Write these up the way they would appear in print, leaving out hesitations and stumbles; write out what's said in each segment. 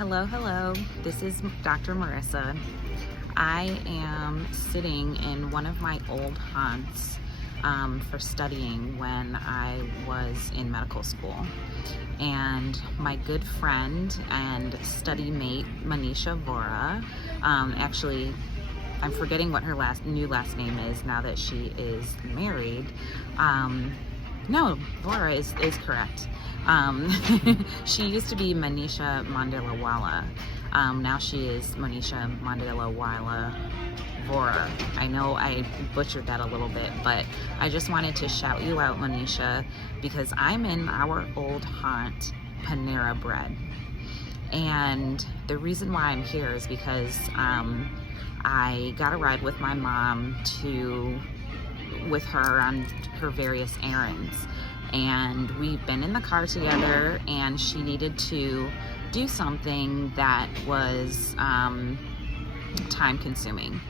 Hello, hello. This is Dr. Marissa. I am sitting in one of my old haunts for studying when I was in medical school. And my good friend and study mate, Manisha Vora, actually, I'm forgetting what her new last name is now that she is married. No, Vora is correct. She used to be Manisha Mandela. Now she is Manisha Mandela Vora. I know I butchered that a little bit, but I just wanted to shout you out, Manisha, because I'm in our old haunt, Panera Bread. And the reason why I'm here is because I got a ride with my mom with her on her various errands. And we've been in the car together, and she needed to do something that was time consuming.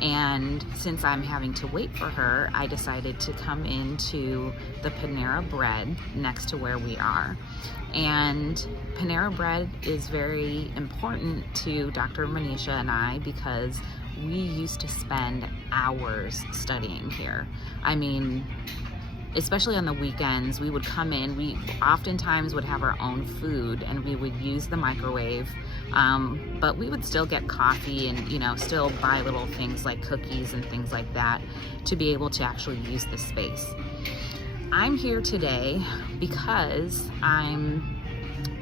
And since I'm having to wait for her, I decided to come into the Panera Bread next to where we are. And Panera Bread is very important to Dr. Manisha and I because we used to spend hours studying here. I mean, especially on the weekends, we would come in, we oftentimes would have our own food and we would use the microwave, but we would still get coffee and, still buy little things like cookies and things like that to be able to actually use the space. I'm here today because I'm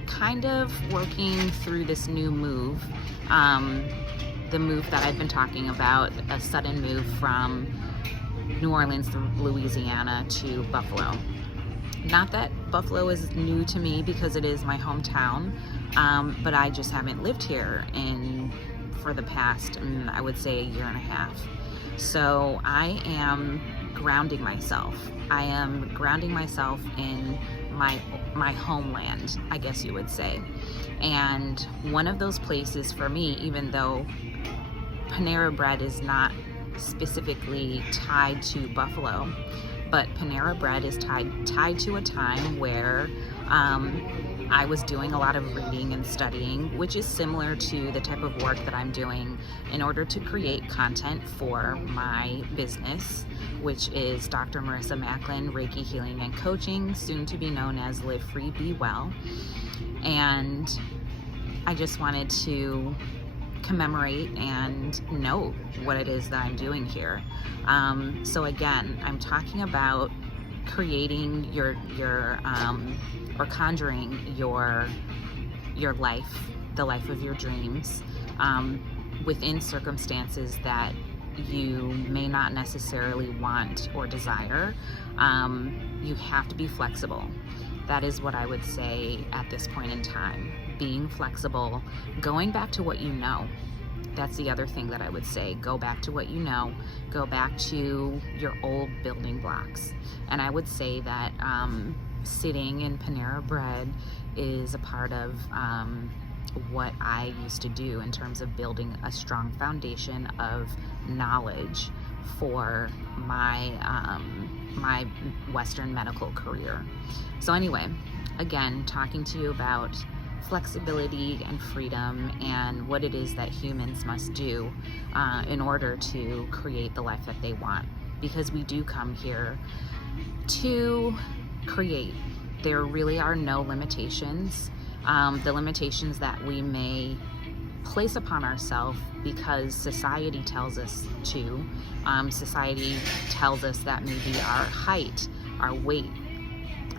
kind of working through this new move, the move that I've been talking about, a sudden move from New Orleans, Louisiana to Buffalo. Not that Buffalo is new to me because it is my hometown, but I just haven't lived here for the past, I would say, a year and a half. So I am grounding myself. I am grounding myself in my homeland, I guess you would say. And one of those places for me, even though Panera Bread is not specifically tied to Buffalo, but Panera Bread is tied to a time where I was doing a lot of reading and studying, which is similar to the type of work that I'm doing in order to create content for my business, which is Dr. Marissa Macklin, Reiki Healing and Coaching, soon to be known as Live Free, Be Well. And I just wanted to commemorate and note what it is that I'm doing here. So again, I'm talking about creating or conjuring your life, the life of your dreams, within circumstances that you may not necessarily want or desire. You have to be flexible. That is what I would say at this point in time. Being flexible, going back to what you know. That's the other thing that I would say. Go back to what you know. Go back to your old building blocks. And I would say that sitting in Panera Bread is a part of what I used to do in terms of building a strong foundation of knowledge for my my Western medical career. So anyway, again, talking to you about flexibility and freedom and what it is that humans must do in order to create the life that they want, because we do come here to create. There really are no limitations. The limitations that we may place upon ourselves because society tells us to. Society tells us that maybe our height, our weight,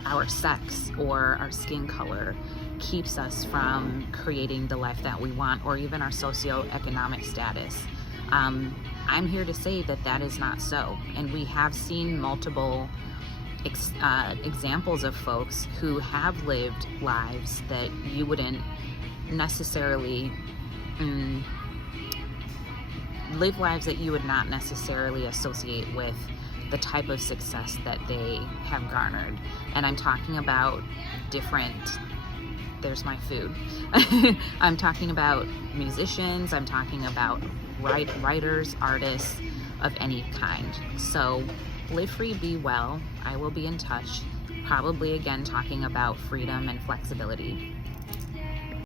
our sex, or our skin color keeps us from creating the life that we want, or even our socioeconomic status. I'm here to say that that is not so. And we have seen multiple examples of folks who have lived lives that you wouldn't necessarily live lives that you would not necessarily associate with the type of success that they have garnered. And I'm talking about there's my food. I'm talking about musicians, I'm talking about writers, artists of any kind. So live free, be well. I will be in touch, probably again talking about freedom and flexibility.